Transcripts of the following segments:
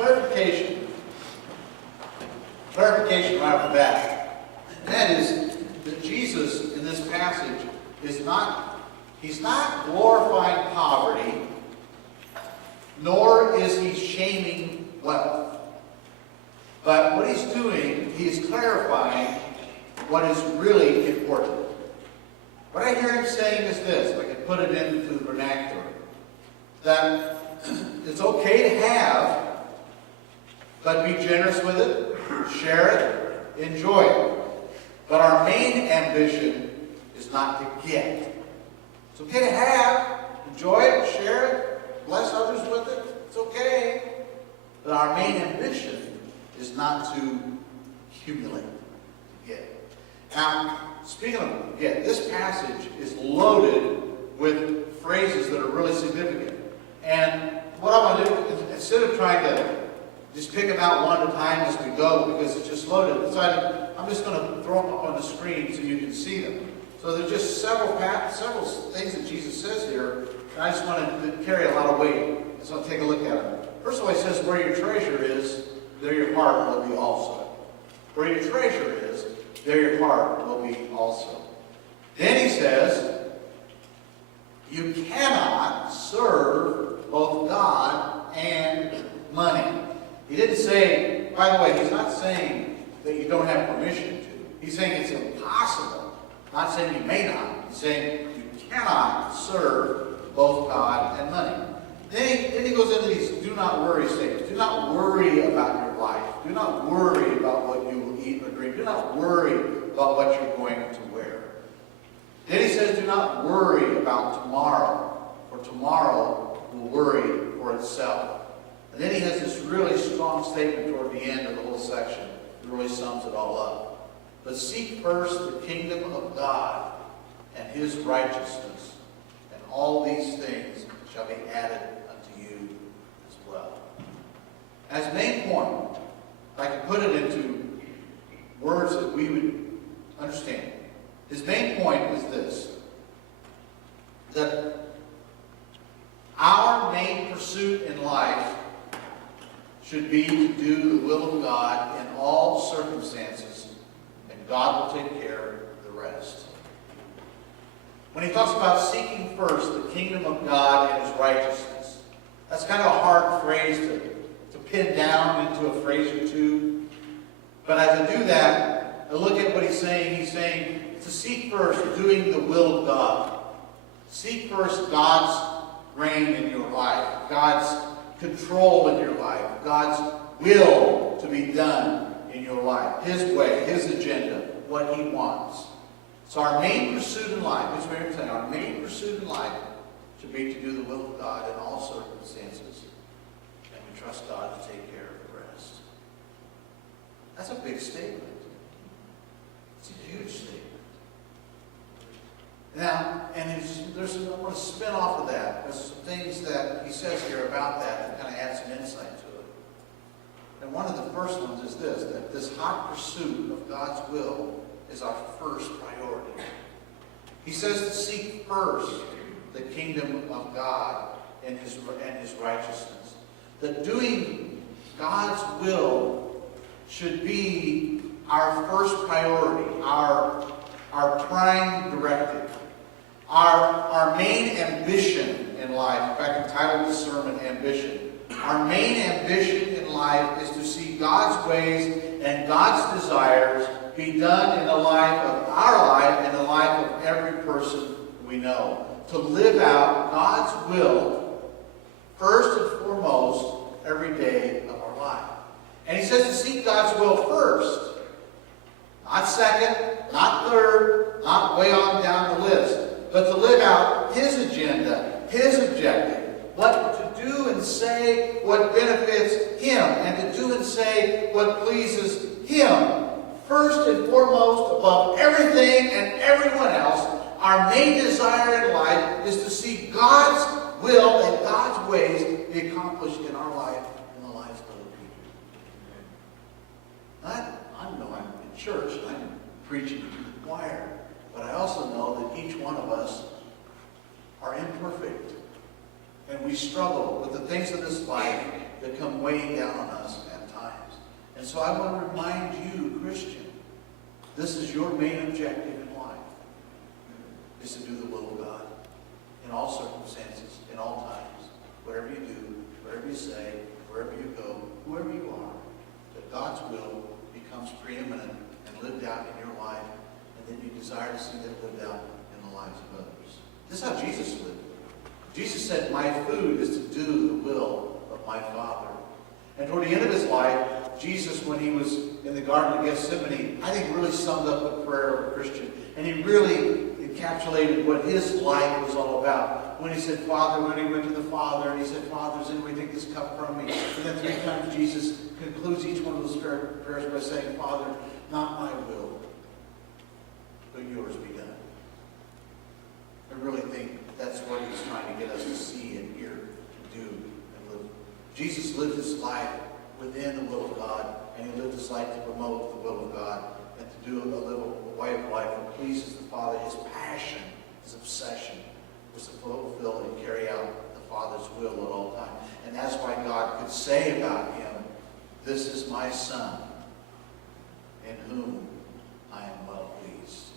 Clarification right off the bat. And that is that Jesus in this passage is he's not glorifying poverty, nor is he shaming wealth. But what he's doing, he's clarifying what is really important. What I hear him saying is this, if I can put it into the vernacular, that it's okay to have, but be generous with it, share it, enjoy it. But our main ambition is not to get. It's okay to have, enjoy it, share it, bless others with it. It's okay. But our main ambition is not to accumulate, to get. Now, speaking of get, this passage is loaded with phrases that are really significant. And what I want to do, instead of trying to just pick them out one at a time as we go, because it's just loaded, I'm just going to throw them up on the screen so you can see them. So there's just several things that Jesus says here, and I just want to carry a lot of weight. So I'll take a look at them. First of all, he says, where your treasure is, there your heart will be also. Where your treasure is, there your heart will be also. Then he says, you cannot serve both God and money. He didn't say, by the way, he's not saying that you don't have permission to. He's saying it's impossible. Not saying you may not. He's saying you cannot serve both God and money. Then he goes into these do not worry statements. Do not worry about your life. Do not worry about what you will eat or drink. Do not worry about what you're going to wear. Then he says, do not worry about tomorrow, for tomorrow will worry for itself. And then he has this really strong statement toward the end of the whole section that really sums it all up. But seek first the kingdom of God and his righteousness, and all these things shall be added unto you as well. As main point, if I can put it into words that we would understand, his main point is this, that our main pursuit in life should be to do the will of God in all circumstances, and God will take care of the rest. When he talks about seeking first the kingdom of God and his righteousness, that's kind of a hard phrase to pin down into a phrase or two. But as I do that, I look at what he's saying. He's saying to seek first doing the will of God. Seek first God's reign in your life, God's control in your life, God's will to be done in your life, his way, his agenda, what he wants. So our main pursuit in life, this is what I'm saying, our main pursuit in life should be to do the will of God in all circumstances, and we trust God to take care of the rest. That's a big statement. It's a huge statement. Now, and I want to spin off of that. There's some things that he says here about that kind of add some insight to it. And one of the first ones is this, that this hot pursuit of God's will is our first priority. He says to seek first the kingdom of God and his righteousness. That doing God's will should be our first priority, our prime directive. Our main ambition in life, in fact, entitled this sermon, Ambition. Our main ambition in life is to see God's ways and God's desires be done in the life of our life and the life of every person we know. To live out God's will first and foremost every day of our life. And he says to seek God's will first. Not second, not third, not way on down the list. But to live out his agenda, his objective. What to do and say what benefits him. And to do and say what pleases him. First and foremost, above everything and everyone else, our main desire in life is to see God's will and God's ways be accomplished in our life and the lives of other people. I know I'm in church and I'm preaching to the choir. But I also know that each one of us are imperfect. And we struggle with the things of this life that come weighing down on And so I want to remind you, Christian, this is your main objective in life, is to do the will of God in all circumstances, in all times, whatever you do, whatever you say, wherever you go, whoever you are, that God's will becomes preeminent and lived out in your life, and then you desire to see that lived out in the lives of others. This is how Jesus lived. Jesus said, my food is to do the will of my Father. And toward the end of his life, Jesus, when he was in the Garden of Gethsemane, I think really summed up the prayer of a Christian. And he really encapsulated what his life was all about. When he said, Father, when he went to the Father, and he said, Father, does anybody take this cup from me? And then 3 times Jesus concludes each one of those prayers by saying, Father, not my will, but yours be done. I really think that's what he's trying to get us to see and hear and do and live. Jesus lived his life within the will of God, and he lived his life to promote the will of God and to do a way of life that pleases the Father. His passion, his obsession was to fulfill and carry out the Father's will at all times. And that's why God could say about him, this is my Son, in whom I am well pleased.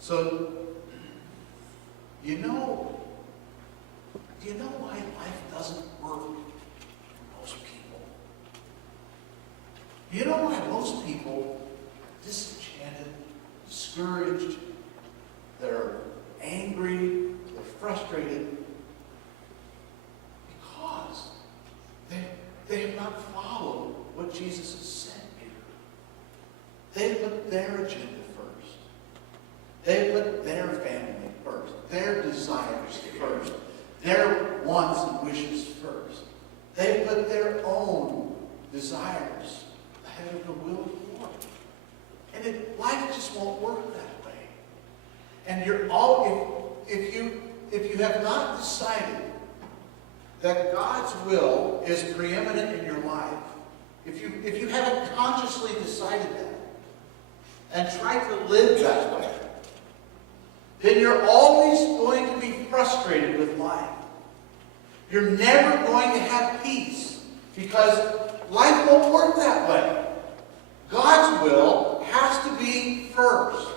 So, do you know why life doesn't work for most people? Do you know why most people are disenchanted, discouraged, they're angry, they're frustrated? Because they have not followed what Jesus has said here. They put their agenda first. They put their family first, their desires first, their wants and wishes first. They put their own desires ahead of the will of the Lord. And life just won't work that way. And if you have not decided that God's will is preeminent in your life, if you haven't consciously decided that and tried to live that way, then you're always going to be frustrated with life. You're never going to have peace because life won't work that way. God's will has to be first.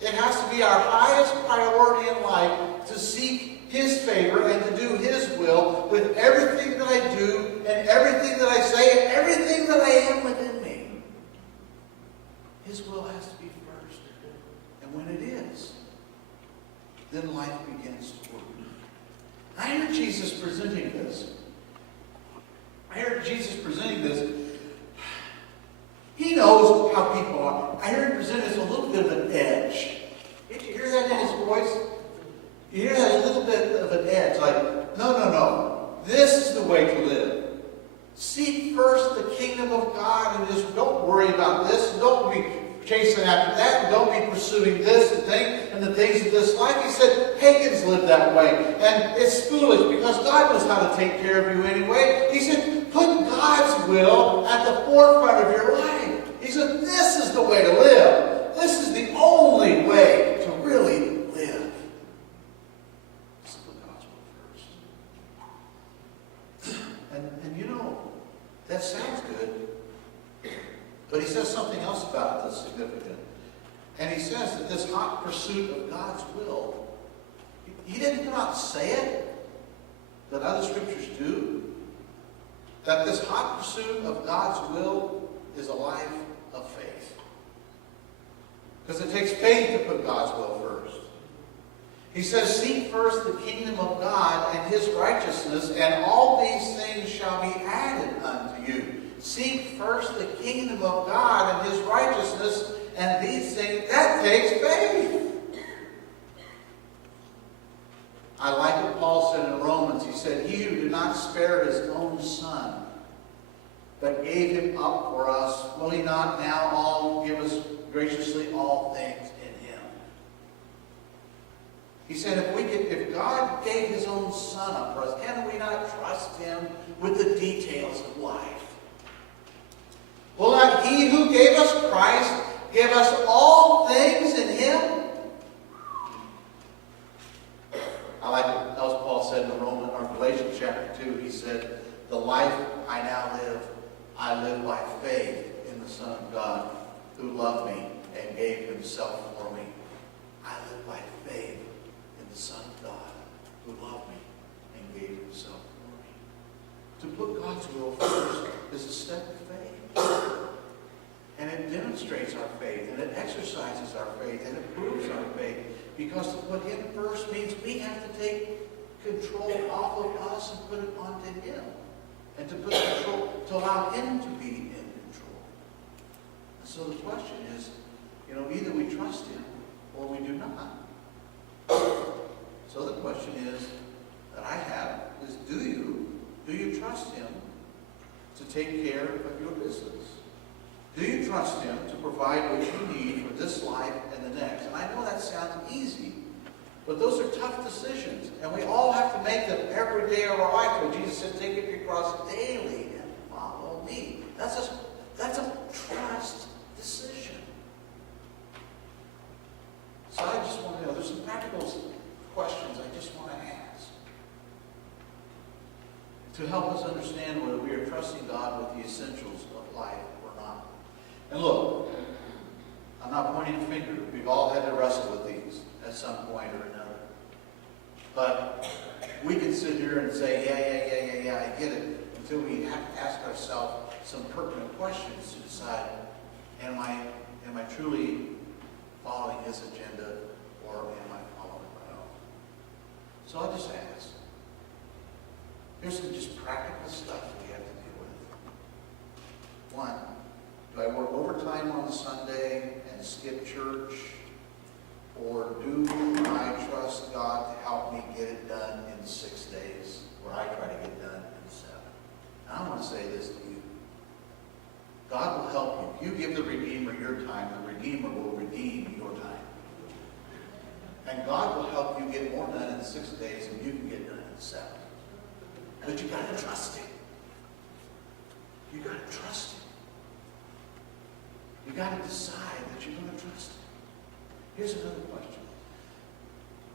It has to be our highest priority in life to seek his favor and to do his will with everything that I do and everything that I say and everything that I am within me. His will has to be first. And when it is, then life begins to work. I heard Jesus presenting this. He knows how people are. I heard him present this a little bit of an edge. Did you hear that in his voice? You hear that a little bit of an edge. Like, no. This is the way to live. Seek first the kingdom of God and just don't worry about this. Don't be chasing after that, and don't be pursuing this and the things of this life. He said, pagans live that way. And it's foolish because God knows how to take care of you anyway. He said, put God's will at the forefront of your life. He said, this is the way to live. This is the only way to really live. Just put God's will first. And you know, that sounds good. But he says something else about it that's significant. And he says that this hot pursuit of God's will, he didn't come out and say it, that other scriptures do. That this hot pursuit of God's will is a life of faith. Because it takes faith to put God's will first. He says, seek first the kingdom of God and his righteousness, and all these things shall be added unto you. Seek first the kingdom of God and his righteousness, and these things, that takes faith. I like what Paul said in Romans. He said, he who did not spare his own son, but gave him up for us, will he not now give us graciously all things in him? He said, if God gave his own son up for us, can we not trust him with the details of life? Will not he who gave us Christ give us all things in him? I like it. That was Paul said in Galatians chapter 2. He said, the life I now live, I live by Son of God who loved me and gave himself for me. I live by faith in the Son of God who loved me and gave himself for me. To put God's will first is a step of faith. And it demonstrates our faith, and it exercises our faith, and it proves our faith. Because to put him first means we have to take control off of us and put it onto him. And to put control, to allow him to be in control. And so the question is, either we trust him or we do not. So the question is, that I have, is do you trust him to take care of your business? Do you trust him to provide what you need for this life and the next? And I know that sounds easy, but those are tough decisions. And we all have to make them every day of our life. So Jesus said, take up your cross daily and follow me. That's a trust decision. So I just want to know, there's some practical questions I just want to ask to help us understand whether we are trusting God with the essentials of life or not. And look, I'm not pointing a finger. We've all had to wrestle with these at some point or another. But we can sit here and say, yeah, I get it, until we have to ask ourselves some pertinent questions to decide, am I truly following his agenda, or am I following my own? So I'll just ask. Here's some just practical stuff we have to deal with. One, do I work overtime on a Sunday and skip church? Or do I trust God to help me get it done in 6 days, where I try to get it done in 7? Now, I want to say this to you. God will help you. If you give the Redeemer your time, the Redeemer will redeem your time. And God will help you get more done in 6 days than you can get done in 7. But you got to trust him. You got to trust him. You got to decide that you're going to trust him. Here's another question.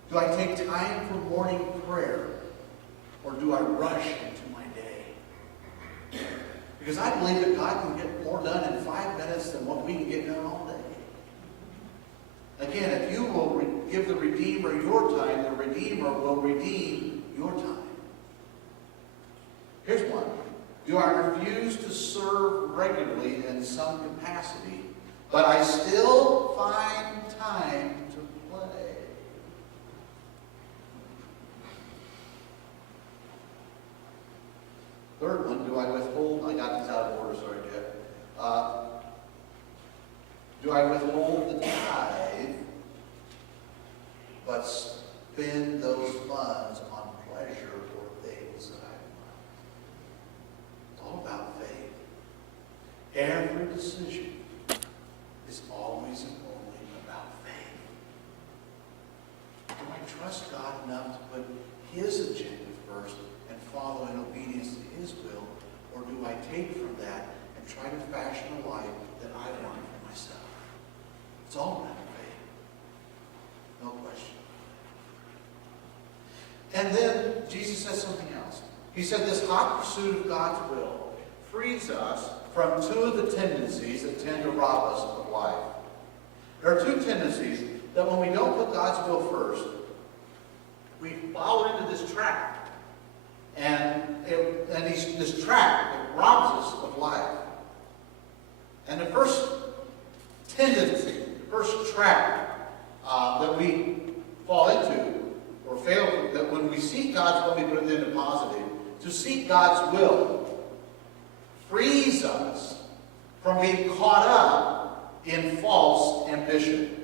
Do I take time for morning prayer, or do I rush into my day? Because I believe that God can get more done in 5 minutes than what we can get done all day. Again, if you will give the Redeemer your time, the Redeemer will redeem your time. Here's one. Do I refuse to serve regularly in some capacity, but I still find time to play? Third one, do I withhold? I got these out of order, sorry, Jeff. Do I withhold the tithe, but spend those funds on pleasure or things that I want? It's all about faith. Every decision is always and only about faith. Do I trust God enough to put his agenda first and follow in obedience to his will? Or do I take from that and try to fashion a life that I want for myself? It's all about faith. No question. And then Jesus says something else. He said this hot pursuit of God's will frees us from two of the tendencies that tend to rob us of life. There are two tendencies that when we don't put God's will first, we fall into this trap. And this trap, it robs us of life. And the first tendency, the first trap that we fall into or fail to, that when we seek God's will, we put it into positive. To seek God's will frees us from being caught up in false ambition.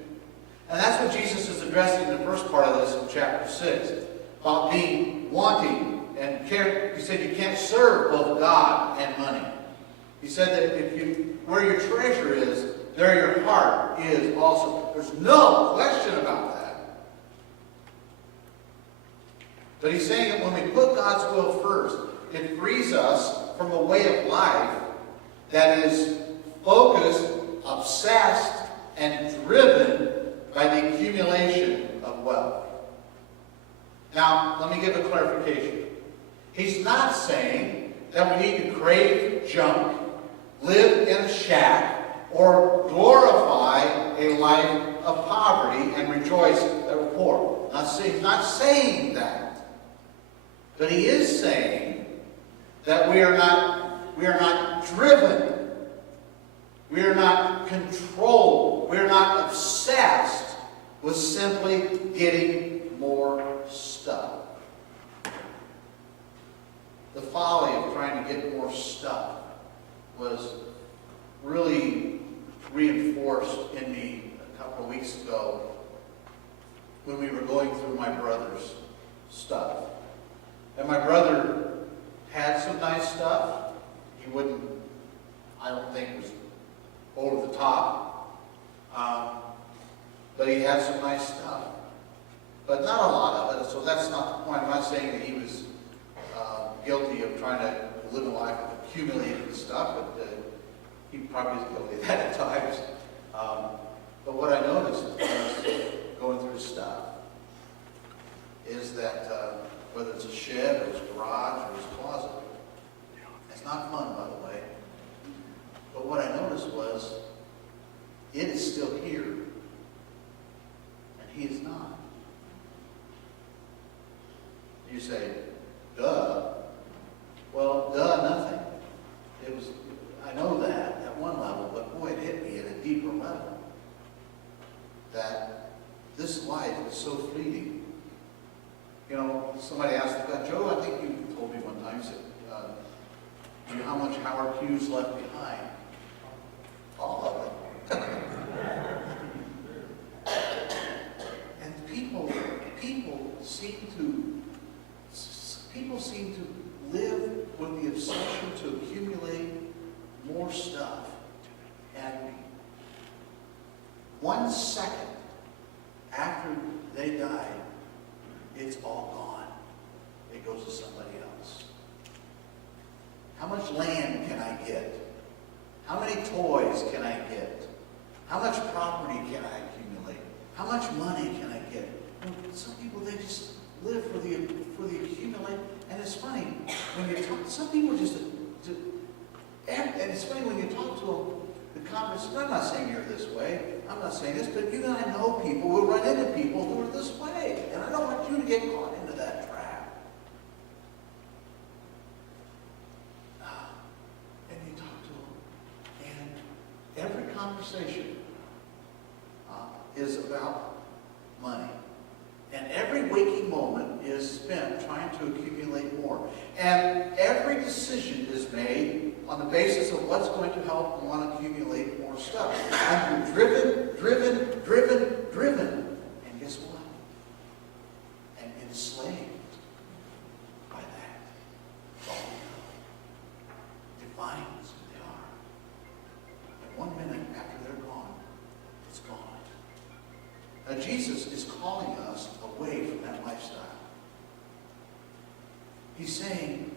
And that's what Jesus is addressing in the first part of this in chapter 6. About being wanting and care. He said you can't serve both God and money. He said that where your treasure is, there your heart is also. There's no question about that. But he's saying that when we put God's will first, it frees us from a way of life that is focused, obsessed, and driven by the accumulation of wealth. Now, let me give a clarification. He's not saying that we need to crave junk, live in a shack, or glorify a life of poverty and rejoice that we're poor. Not saying that. But he is saying that we are not driven. We are not controlled. We are not obsessed with simply getting more stuff. The folly of trying to get more stuff was really reinforced in me a couple of weeks ago when we were going through my brother's stuff. And my brother had some nice stuff. He wouldn't, I don't think, was over the top. But he had some nice stuff. But not a lot of it, so that's not the point. I'm not saying that he was guilty of trying to live a life of accumulating stuff, but he probably is guilty of that at times. But what I noticed was going through his stuff is that whether it's a shed or his garage or his closet, it's not fun, by the way. But what I noticed was it is still here, and he is not. You say, duh. Well, duh, nothing. It was, I know that at one level, but boy, it hit me at a deeper level. That this life is so fleeting. You know, somebody asked about Joe, I think you told me one time, you said, you know how much Howard Hughes left behind? All of it. And people seem to live with the obsession to accumulate more stuff. And 1 second after they die, it's all gone. It goes to somebody else. How much land can I get? How many toys can I get? How much property can I accumulate? How much money can I get? Some people, they just live for the accumulate. And it's funny when you talk. Some people and it's funny when you talk to them. The conversation. I'm not saying you're this way. I'm not saying this, but you and I know people. We'll run into people who are this way, and I don't want you to get caught into that trap. And you talk to them, and every conversation is about money. And every waking moment is spent trying to accumulate more. And every decision is made on the basis of what's going to help one accumulate more stuff. And you're driven. And guess what? And enslaved by that. It's all defines who they are. And 1 minute after they're gone, it's gone. Now Jesus is calling us away from that lifestyle. He's saying,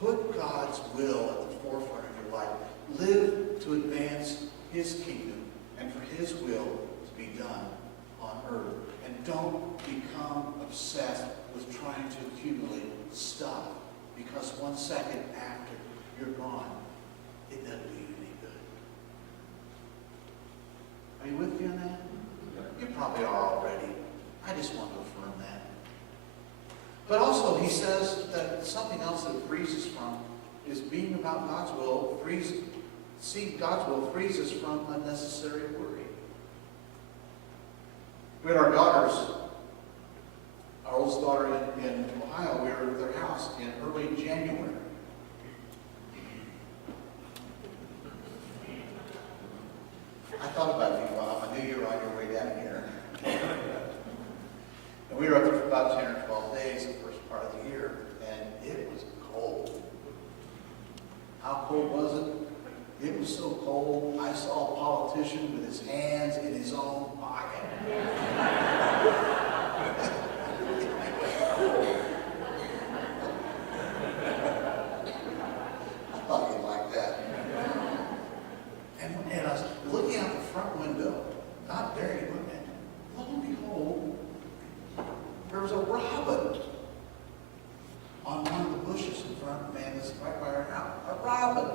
put God's will at the forefront of your life. Live to advance His kingdom and for His will to be done on earth. And don't become obsessed with trying to accumulate stuff, because 1 second after you're gone, it doesn't do you any good. Are you with me on that? You probably are already. I just want to affirm that. But also, he says that something else that frees us from is being about God's will. Seeing God's will frees us from unnecessary worry. We had our daughters, our oldest daughter in Ohio. We were at their house in early January. I thought about you, Bob. I knew you were on your way down here. And we were up there for about 10 or 12 days the first part of the year, and it was cold. How cold was it? It was so cold, I saw a politician with his hands in his own pocket. I thought you'd like that. And I was looking out the front window, not there anymore, and lo and behold, there was a robin on one of the bushes in front of the man that's right by our house. A robin.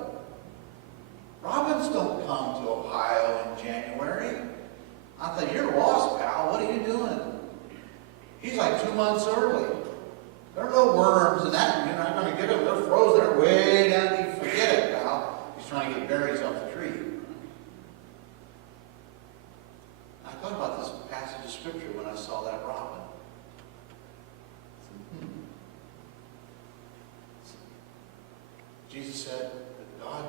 Robins Mormons don't come to Ohio in January. I thought, you're lost, pal. What are you doing? He's like 2 months early. There are no worms and that. You're not going to get them. They're frozen. They're way down deep. Forget it, pal. He's trying to get berries off the tree. I thought about this passage of Scripture when I saw that robin. Jesus said that God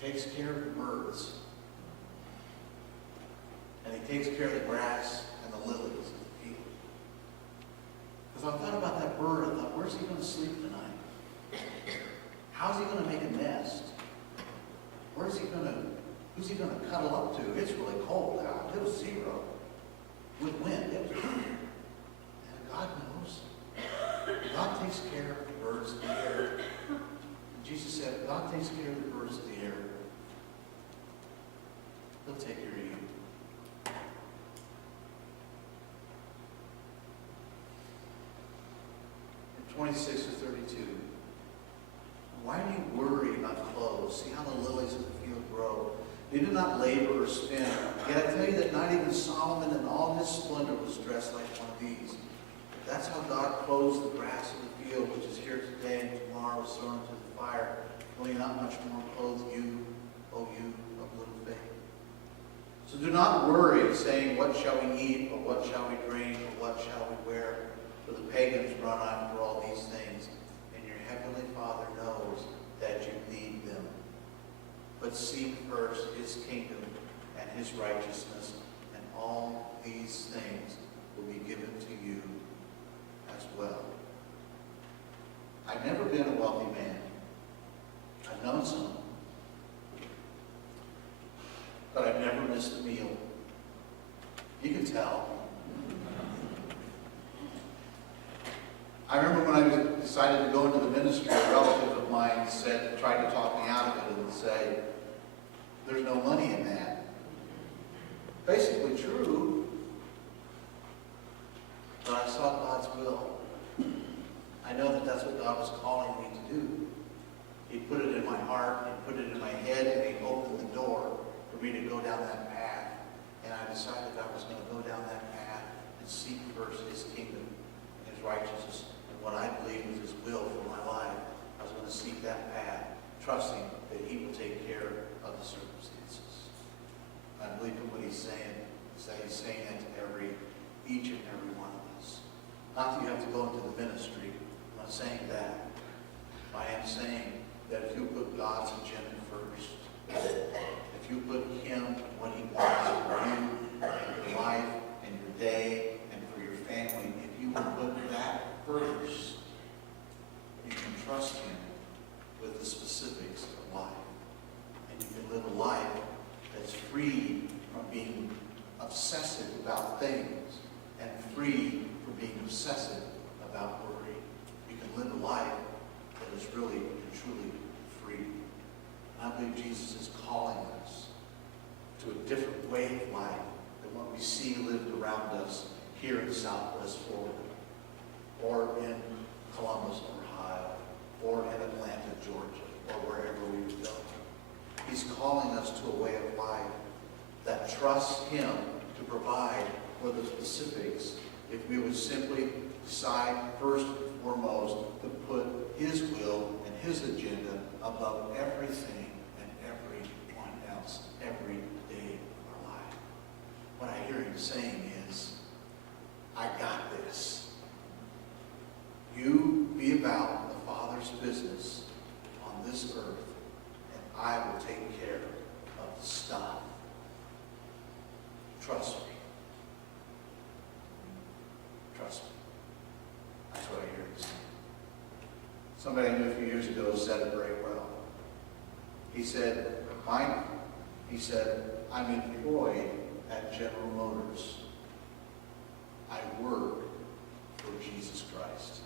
takes care of the birds. And he takes care of the grass and the lilies of the field. Because I thought about that bird, I thought, where's he going to sleep tonight? How's he going to make a nest? Who's he going to cuddle up to? It's really cold out. It was 0 with wind. It was cold. And God knows. God takes care of the birds of the air. And Jesus said, God takes care of the birds of the air. He'll take care of you. 26 to 32. Why do you worry about clothes? See how the lilies of the field grow. They do not labor or spin. Yet I tell you that not even Solomon in all his splendor was dressed like one of these. That's how God clothes the grass of the field, which is here today and tomorrow is thrown into the fire. Will he not much more clothe you, O you of little faith? So do not worry, saying, what shall we eat, or what shall we drink, or what shall we wear? For the pagans run after all these things, and your heavenly Father knows that you need them. But seek first his kingdom and his righteousness, and all these things will be given to you as well. I've never been a wealthy man. I've known some. But I've never missed a meal. You can tell. I remember when I decided to go into the ministry, a relative of mine tried to talk me out of it and say, there's no money in that. Basically true, but I sought God's will. I know that that's what God was calling me to do. He put it in my heart, He put it in my head, and He opened the door for me to go down that path. And I decided I was going to go down that path and seek first His kingdom and His righteousness. What I believe is His will for my life. I was going to seek that path, trusting that He will take care of the circumstances. I believe in what He's saying, is that He's saying that to each and every one of us. Not that you have to go into the ministry. I'm not saying that. I am saying that if you put God's agenda first, if you put Him and what He wants for you, and your life, and your day, and for your family, if you will put that first, you can trust Him with the specifics of life. And you can live a life that's free from being obsessive about things and free from being obsessive about worry. You can live a life that is really and truly free. And I believe Jesus is calling us to a different way of life than what we see lived around us here in Southwest Florida, or in Columbus, Ohio, or in Atlanta, Georgia, or wherever we would go. He's calling us to a way of life that trusts Him to provide for the specifics if we would simply decide first and foremost to put His will and His agenda above everything and everyone else every day of our life. What I hear Him saying is, I got this. You be about the Father's business on this earth, and I will take care of the stuff. Trust me. Trust me. That's what I hear Him saying. Somebody I knew a few years ago said it very well. He said, Mike, he said, I'm employed at General Motors. I work for Jesus Christ.